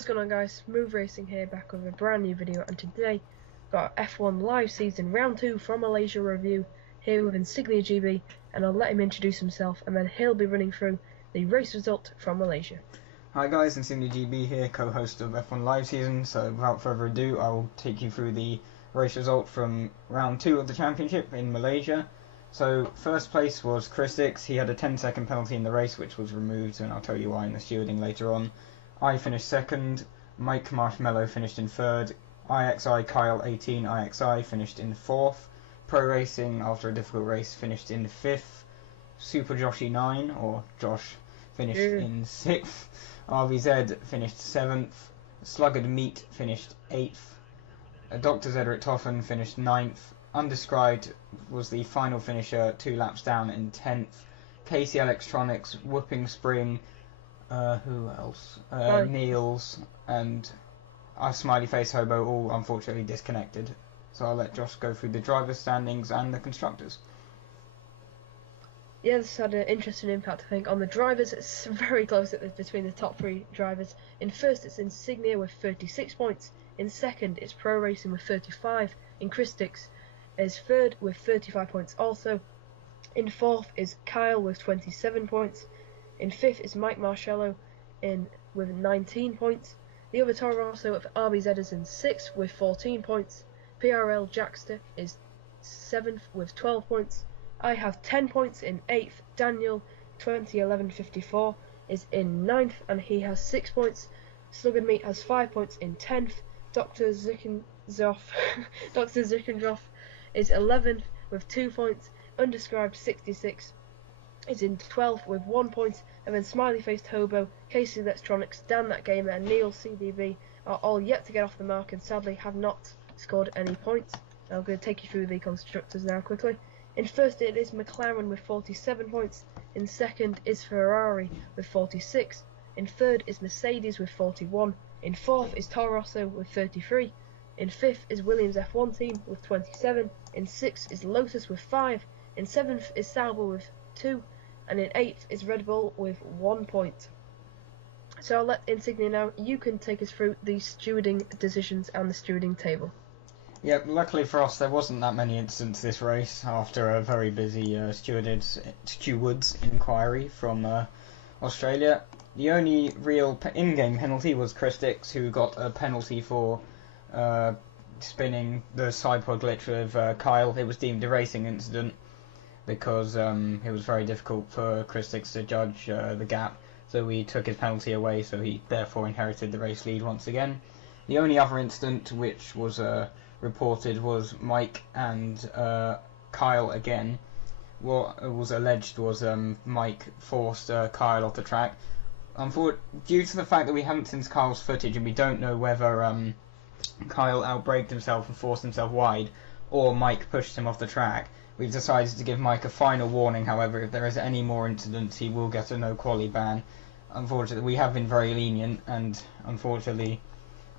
What's going on, guys? Smooth Racing here, back with a brand new video, and today got F1 live season round 2 from Malaysia review here with Insignia GB, and I'll let him introduce himself and then he'll be running through the race result from Malaysia. Hi guys, Insignia GB here, co-host of F1 live season. So without further ado, I'll take you through the race result from round 2 of the championship in Malaysia. So first place was Chris Dix. He had a 10-second penalty in the race which was removed, and I'll tell you why in the stewarding later on. I finished second, Mike Marshmallow finished in third, IXI Kyle 18 IXI finished in fourth, Pro Racing after a difficult race finished in fifth, Super Joshy 9 or Josh finished in sixth, RVZ finished seventh, Sluggard Meat finished eighth, Dr. Zedric Toffen finished ninth, Undescribed was the final finisher 2 laps down in 10th, KC Electronics, Whooping Spring, who else? Niels and our Smiley Face Hobo all unfortunately disconnected. So I'll let Josh go through the drivers' standings and the constructors. Yeah, this had an interesting impact, I think, on the drivers. It's very close between the top 3 drivers. In first, it's Insignia with 36 points. In second, it's Pro Racing with 35. In Chris Dix is third with 35 points also. In fourth is Kyle with 27 points. In fifth is Mike Marshmallow with 19 points. The other Toro Rosso of RBZ is in sixth with 14 points. PRL Jackster is seventh with 12 points. I have 10 points in eighth. Daniel 2011-54 is in ninth and he has 6 points. Sluggard Meat has 5 points in 10th. Dr. Zikendroff is 11th with 2 points. Undescribed 66 is in 12th with 1 point, and then Smiley Faced Hobo, KC Electronics, Dan That Gamer and Neil CDB are all yet to get off the mark and sadly have not scored any points. I'm going to take you through the constructors now quickly. In first it is McLaren with 47 points, in second is Ferrari with 46, in third is Mercedes with 41, in fourth is Toro Rosso with 33, in fifth is Williams F1 team with 27, in sixth is Lotus with 5, in seventh is Sauber with 2, and in 8th is Red Bull with 1 point. So I'll let Insignia now, you can take us through the stewarding decisions and the stewarding table. Yep, luckily for us there wasn't that many incidents this race after a very busy stewards inquiry from Australia. The only real in-game penalty was Chris Dix, who got a penalty for spinning the sidepod glitch with Kyle. It was deemed a racing incident because it was very difficult for Chris Dix to judge the gap, so we took his penalty away, so he therefore inherited the race lead once again. The only other incident which was reported was Mike and Kyle again. What was alleged was Mike forced Kyle off the track. Due to the fact that we haven't seen Kyle's footage and we don't know whether Kyle outbraked himself and forced himself wide or Mike pushed him off the track, we've decided to give Mike a final warning. However, if there is any more incidents, he will get a no-quali ban. Unfortunately, we have been very lenient, and unfortunately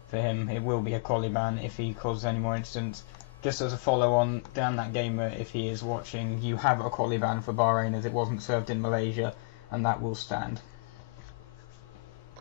for him, it will be a quali ban if he causes any more incidents. Just as a follow-on, Dan That Gamer, if he is watching, you have a quali ban for Bahrain as it wasn't served in Malaysia, and that will stand.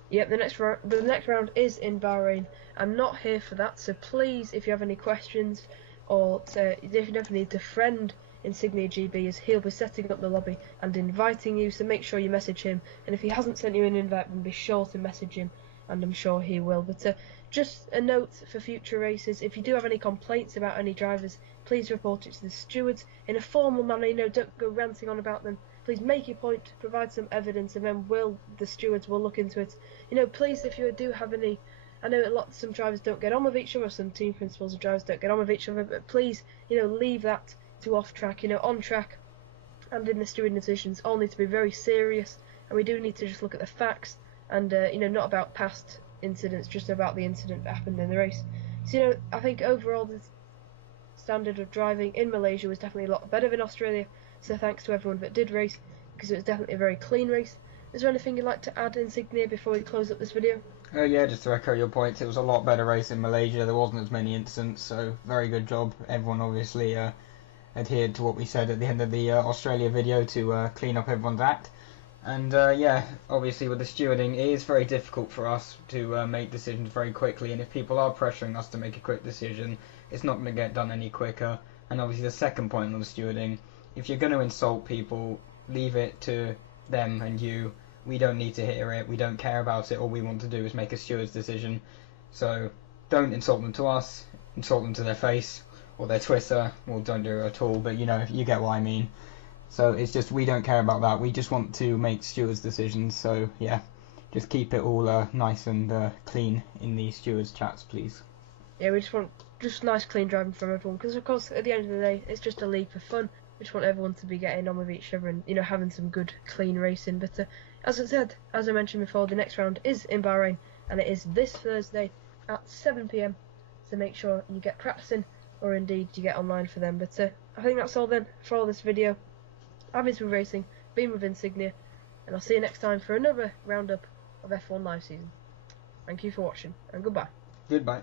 Yep, the next round is in Bahrain. I'm not here for that, so please, if you have any questions or if you definitely need to friend Insignia GB, as he'll be setting up the lobby and inviting you, so make sure you message him, and if he hasn't sent you an invite, then be sure to message him, and I'm sure he will. But just a note for future races, if you do have any complaints about any drivers, please report it to the stewards in a formal manner. Don't go ranting on about them. Please make your point, provide some evidence, and then the stewards will look into it. Please, if you do have any, I know some drivers don't get on with each other, some team principals of drivers don't get on with each other, but please, leave that to off track. On track and in the stewarding decisions all need to be very serious, and we do need to just look at the facts and not about past incidents, just about the incident that happened in the race. So I think overall the standard of driving in Malaysia was definitely a lot better than Australia, so thanks to everyone that did race, because it was definitely a very clean race. Is there anything you'd like to add, Insignia, before we close up this video? Yeah, just to echo your points, it was a lot better race in Malaysia. There wasn't as many incidents, so very good job. Everyone obviously adhered to what we said at the end of the Australia video to clean up everyone's act. And yeah, obviously with the stewarding, it is very difficult for us to make decisions very quickly. And if people are pressuring us to make a quick decision, it's not going to get done any quicker. And obviously the second point on the stewarding, if you're going to insult people, leave it to them and you. We don't need to hear it. We don't care about it. All we want to do is make a steward's decision. So don't insult them to us. Insult them to their face or their Twitter. Well, don't do it at all. But you know, you get what I mean. So it's just we don't care about that. We just want to make stewards' decisions. So yeah, just keep it all nice and clean in the stewards' chats, please. Yeah, we just want just nice, clean driving from everyone. Because of course, at the end of the day, it's just a league for fun. We just want everyone to be getting on with each other and having some good, clean racing. But as I mentioned before, the next round is in Bahrain, and it is this Thursday at 7 p.m. So make sure you get practicing, or indeed you get online for them. But I think that's all then for all this video. I've been with Racing, been with Insignia, and I'll see you next time for another roundup of F1 Live Season. Thank you for watching, and goodbye. Goodbye.